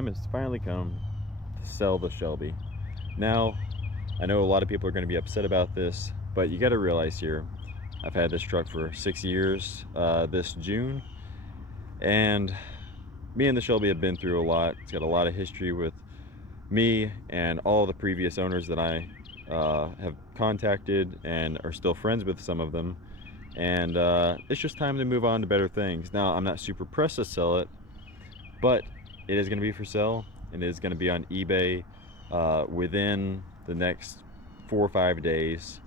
time has finally come to sell the Shelby. Now, I know a lot of people are going to be upset about this, but you got to realize here, I've had this truck for 6 years this June, and me and the Shelby have been through a lot. It's got a lot of history with me and all the previous owners that I have contacted and are still friends with some of them, and it's just time to move on to better things. Now, I'm not super pressed to sell it, but it is going to be for sale, and it is going to be on eBay within the next 4 or 5 days.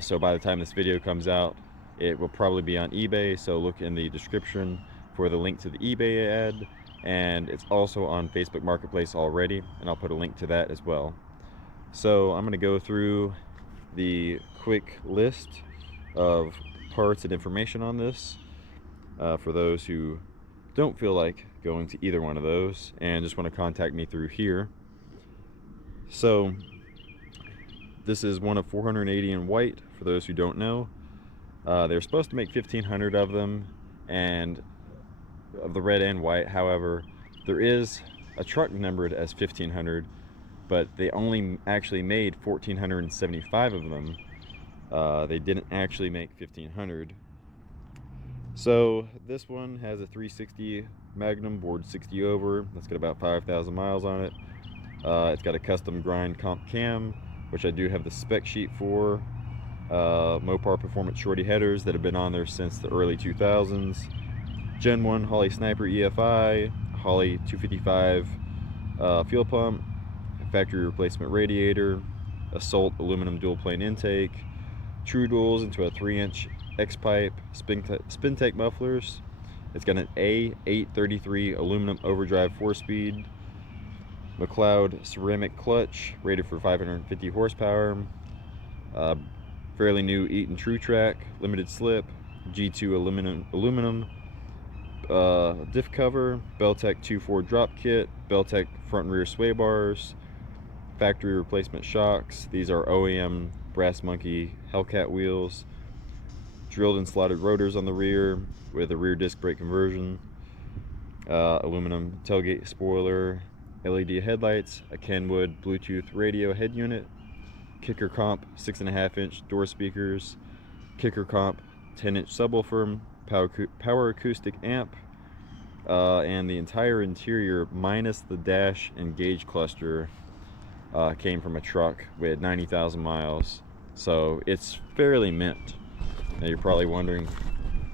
So by the time this video comes out, it will probably be on eBay, so look in the description for the link to the eBay ad, and it's also on Facebook Marketplace already, and I'll put a link to that as well. So I'm going to go through the quick list of parts and information on this for those who don't feel like going to either one of those and just want to contact me through here. So this is one of 480 in white, for those who don't know. They're supposed to make 1,500 of them, and of the red and white. However, there is a truck numbered as 1,500, but they only actually made 1,475 of them. They didn't actually make 1,500. So this one has a 360 Magnum board 60 over. That's got about 5,000 miles on it. It's got a custom grind comp cam, which I do have the spec sheet for. Mopar Performance shorty headers that have been on there since the early 2000s. Gen 1 Holley Sniper EFI, Holley 255 fuel pump, factory replacement radiator, Assault aluminum dual plane intake, true duals into a 3-inch X-pipe, Spintech mufflers. It's got an A833 aluminum overdrive 4-speed, McLeod ceramic clutch rated for 550 horsepower, fairly new Eaton True Track limited slip, G2 aluminum diff cover, Beltec 2.4 drop kit, Beltec front and rear sway bars, factory replacement shocks. These are OEM Brass Monkey Hellcat wheels, drilled and slotted rotors on the rear with a rear disc brake conversion, aluminum tailgate spoiler, LED headlights, a Kenwood Bluetooth radio head unit, Kicker Comp 6.5-inch door speakers, Kicker Comp 10-inch subwoofer, power acoustic amp, and the entire interior minus the dash and gauge cluster came from a truck with 90,000 miles, so it's fairly mint. Now you're probably wondering,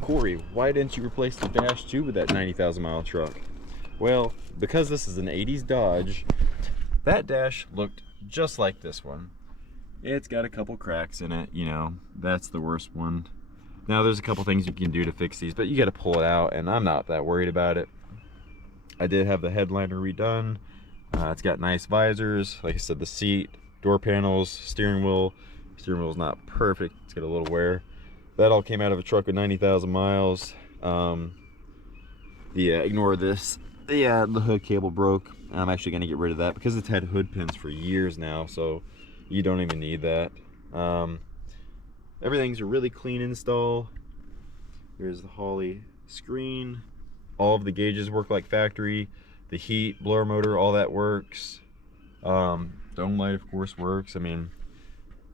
Corey, why didn't you replace the dash too with that 90,000 mile truck? Well, because this is an 80s Dodge, that dash looked just like this one. It's got a couple cracks in it, you know, that's the worst one. Now there's a couple things you can do to fix these, but you got to pull it out, and I'm not that worried about it. I did have the headliner redone. It's got nice visors, like I said, the seat, door panels, steering wheel. Steering wheel's not perfect, it's got a little wear. That all came out of a truck with 90,000 miles. Ignore this. The hood cable broke. I'm actually going to get rid of that because it's had hood pins for years now, so you don't even need that. Everything's a really clean install. Here's the Holley screen. All of the gauges work like factory. The heat, blower motor, all that works. Dome light, of course, works. I mean,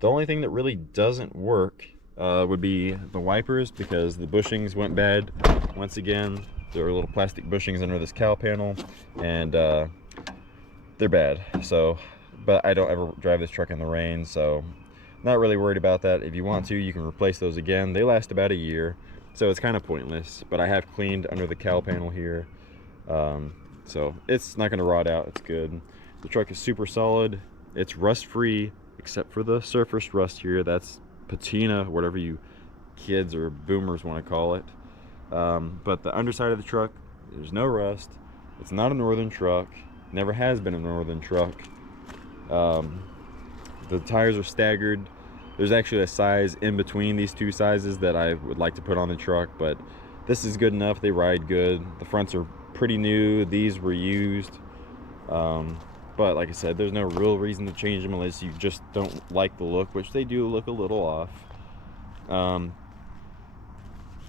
the only thing that really doesn't work would be the wipers, because the bushings went bad. Once again, there are little plastic bushings under this cowl panel, and they're bad. So, but I don't ever drive this truck in the rain, so not really worried about that. If you want to, you can replace those again. They last about a year, so it's kind of pointless. But I have cleaned under the cowl panel here, so it's not going to rot out. It's good. The truck is super solid. It's rust free except for the surface rust here. That's patina, whatever you kids or boomers want to call it. But the underside of the truck, there's no rust. It's not a northern truck, never has been a northern truck. The tires are staggered. There's actually a size in between these two sizes that I would like to put on the truck, but this is good enough. They ride good. The fronts are pretty new. These were used, but like I said, there's no real reason to change them unless you just don't like the look, which they do look a little off.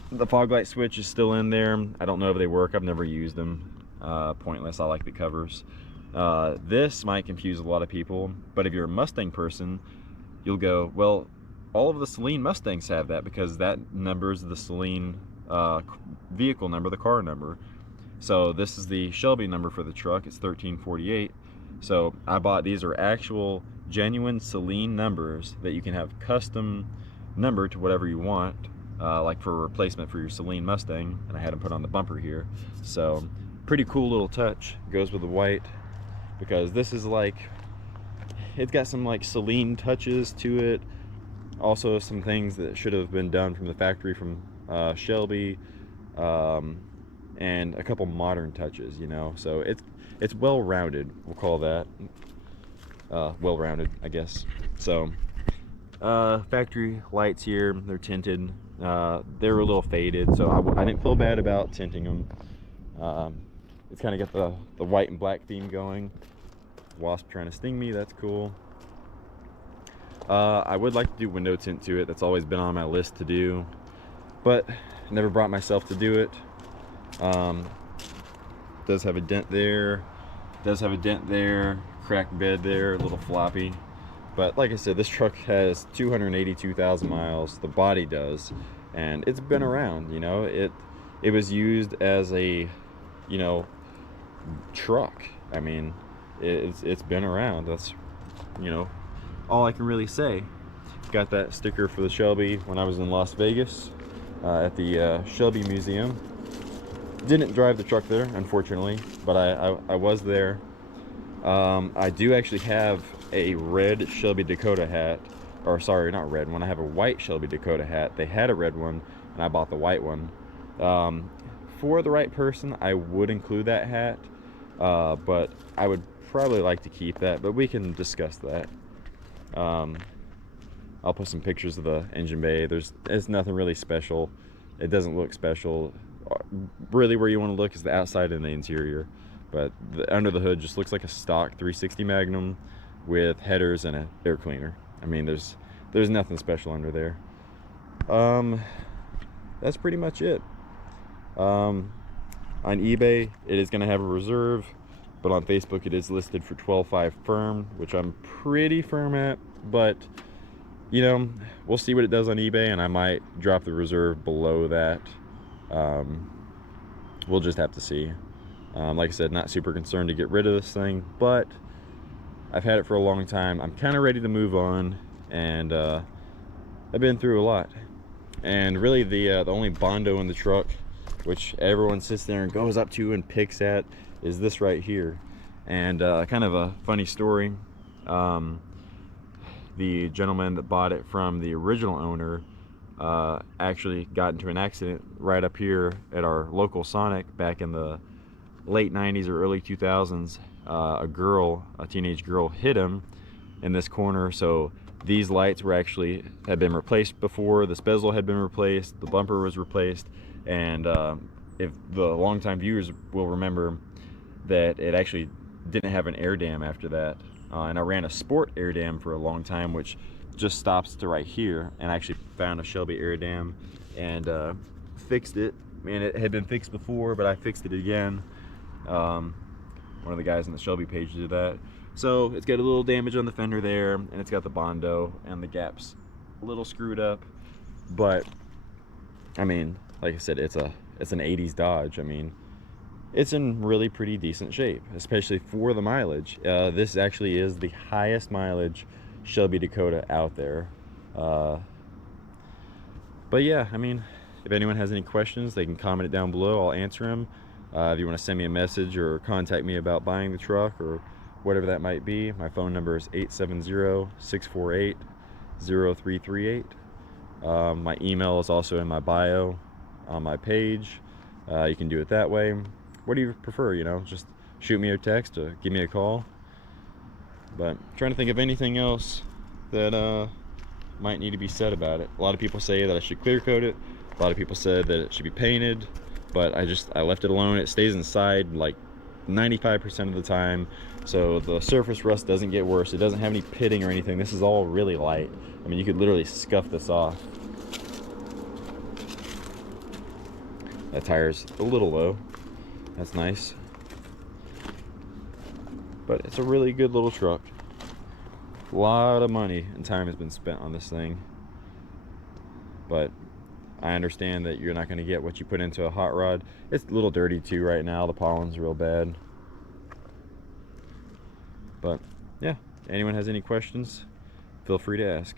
The fog light switch is still in there. I don't know if they work. I've never used them. pointless. I like the covers. This might confuse a lot of people, but if you're a Mustang person, you'll go, well, all of the Saleen Mustangs have that because that numbers the Saleen vehicle number, the car number. So this is the Shelby number for the truck. It's 1348. So I bought, these are actual genuine Saleen numbers that you can have custom number to whatever you want, like for a replacement for your Saleen Mustang, and I had them put on the bumper here. So pretty cool little touch. Goes with the white, because this is like, it's got some like Saleen touches to it. Also some things that should have been done from the factory from Shelby, and a couple modern touches, you know. So it's well-rounded, we'll call that. Well-rounded, I guess. So factory lights here, they're tinted. They're a little faded, so I didn't feel bad about tinting them. It's kind of got the white and black theme going. Wasp trying to sting me, that's cool. I would like to do window tint to it. That's always been on my list to do, but never brought myself to do it. Does have a dent there, cracked bed there, a little floppy. But like I said, this truck has 282,000 miles, the body does, and it's been around, you know. It was used as a, you know, truck. I mean, it's been around. That's, you know, all I can really say. Got that sticker for the Shelby when I was in Las Vegas at the Shelby Museum. Didn't drive the truck there, unfortunately, but I was there. I do actually have a red Shelby Dakota hat, or sorry, not red one. I have a white Shelby Dakota hat. They had a red one, and I bought the white one. For the right person, I would include that hat, but I would probably like to keep that, but we can discuss that. I'll put some pictures of the engine bay. It's nothing really special. It doesn't look special. Really, where you want to look is the outside and the interior, but under the hood just looks like a stock 360 Magnum with headers and an air cleaner. I mean, there's nothing special under there. That's pretty much it. On eBay it is going to have a reserve, but on Facebook it is listed for $12.5 firm, which I'm pretty firm at, but you know, we'll see what it does on eBay, and I might drop the reserve below that. We'll just have to see. Like I said, not super concerned to get rid of this thing, but I've had it for a long time. I'm kind of ready to move on, and I've been through a lot. And really the only Bondo in the truck, which everyone sits there and goes up to and picks at, is this right here. And kind of a funny story. The gentleman that bought it from the original owner actually got into an accident right up here at our local Sonic back in the late 90s or early 2000s. A teenage girl hit him in this corner. So these lights had been replaced before. This bezel had been replaced, the bumper was replaced, and if the longtime viewers will remember that it actually didn't have an air dam after that. And I ran a sport air dam for a long time, which just stops to right here, and I actually found a Shelby air dam and fixed it. And it had been fixed before, but I fixed it again. One of the guys on the Shelby page did that. So it's got a little damage on the fender there, and it's got the Bondo, and the gap's a little screwed up. But I mean, like I said, it's an 80s Dodge. I mean, it's in really pretty decent shape, especially for the mileage. This actually is the highest mileage Shelby Dakota out there. But yeah, I mean, if anyone has any questions, they can comment it down below. I'll answer them. If you want to send me a message or contact me about buying the truck or whatever that might be, my phone number is 870-648-0338. My email is also in my bio on my page. You can do it that way. What do you prefer? You know, just shoot me a text or give me a call. But I'm trying to think of anything else that might need to be said about it. A lot of people say that I should clear coat it. A lot of people said that it should be painted, but I left it alone. It stays inside like 95% of the time, so the surface rust doesn't get worse. It doesn't have any pitting or anything. This is all really light. I mean, you could literally scuff this off. That tire's a little low. That's nice. But it's a really good little truck. A lot of money and time has been spent on this thing. But I understand that you're not going to get what you put into a hot rod. It's a little dirty too right now. The pollen's real bad. But yeah, anyone has any questions, feel free to ask.